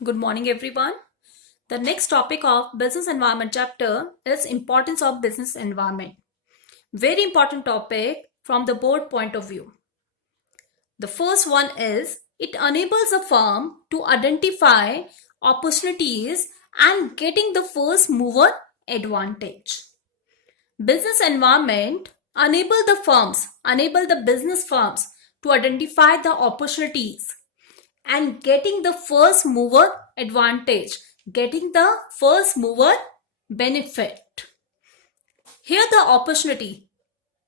Good morning, everyone. The next topic of business environment chapter is importance of business environment. Very important topic from the board point of view. The first one is it enables a firm to identify opportunities and getting the first mover advantage. Business environment enable the business firms to identify the opportunities and getting the first mover advantage, getting the first mover benefit. Here the opportunity,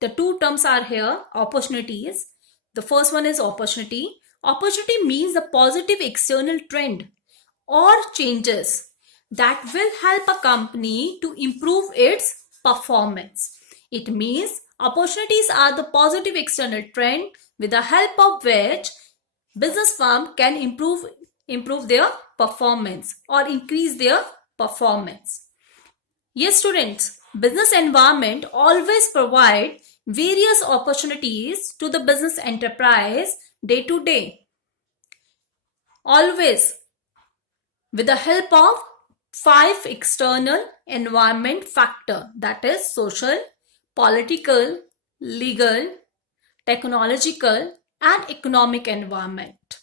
the two terms are here, opportunities. The first one is opportunity. Opportunity means the positive external trend or changes that will help a company to improve its performance. It means opportunities are the positive external trend with the help of which business firm can improve their performance or increase their performance. Yes, students, business environment always provide various opportunities to the business enterprise day to day. Always with the help of 5 external environment factor, that is social, political, legal, technological and economic environment.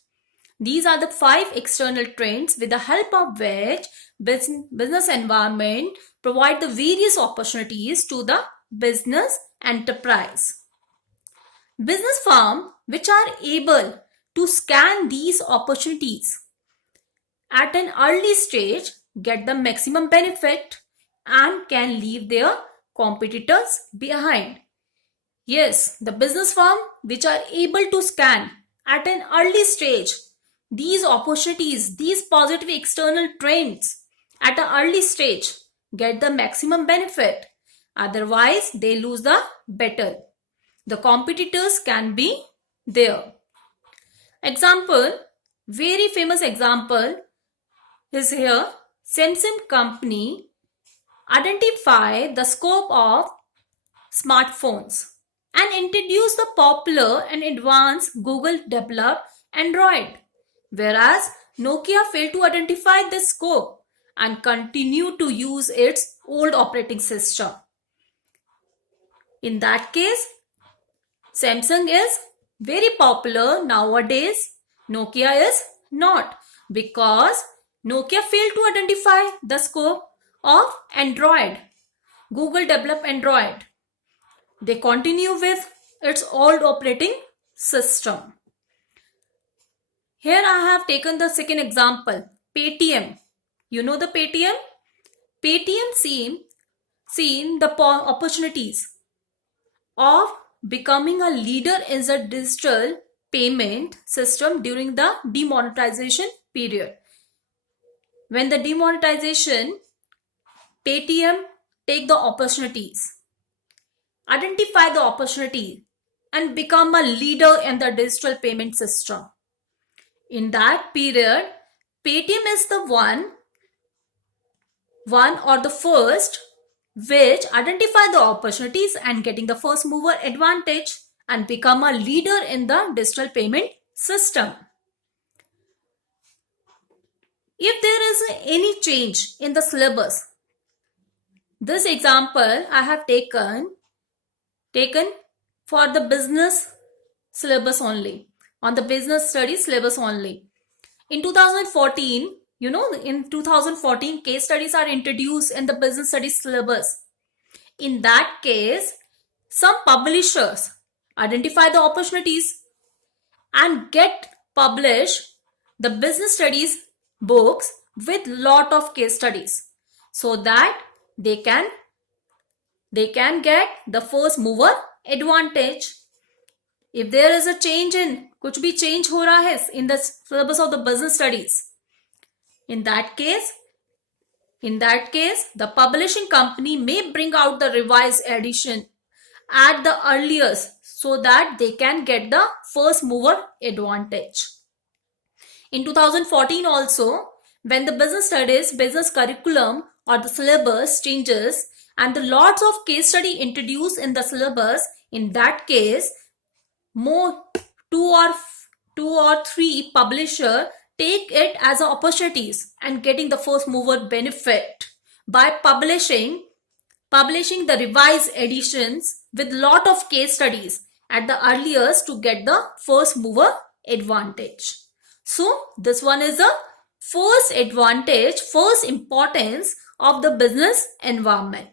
These are the 5 external trends with the help of which business environment provide the various opportunities to the business enterprise. Business firm which are able to scan these opportunities at an early stage get the maximum benefit and can leave their competitors behind. Yes, the business firm which are able to scan at an early stage these opportunities, these positive external trends at an early stage get the maximum benefit. Otherwise, they lose the battle. The competitors can be there. Example, very famous example is here. Samsung company identify the scope of smartphones and introduce the popular and advanced Google developed Android, whereas Nokia failed to identify this scope and continue to use its old operating system. In that case, Samsung is very popular nowadays, Nokia is not, because Nokia failed to identify the scope of Android. Google developed Android. They continue with its old operating system. Here I have taken the second example, Paytm. You know the Paytm? Paytm seen the opportunities of becoming a leader in the digital payment system during the demonetization period. When the demonetization, Paytm take the opportunities, identify the opportunity and become a leader in the digital payment system. In that period, Paytm is the one or the first which identify the opportunities and getting the first mover advantage and become a leader in the digital payment system. If there is any change in the syllabus, this example I have taken for the business syllabus only, on the business studies syllabus only. In 2014, in 2014, case studies are introduced in the business studies syllabus. In that case, some publishers identify the opportunities and get published the business studies books with lot of case studies so that they can get the first mover advantage. If there is a change in, कुछ भी change हो रहा है in the syllabus of the business studies, in that case, the publishing company may bring out the revised edition at the earliest so that they can get the first mover advantage. In 2014 also, when the business studies, business curriculum or the syllabus changes and the lots of case study introduced in the syllabus, in that case, more two or three publisher take it as opportunities and getting the first mover benefit by publishing the revised editions with lot of case studies at the earliest to get the first mover advantage. So this one is the first advantage, first importance of the business environment.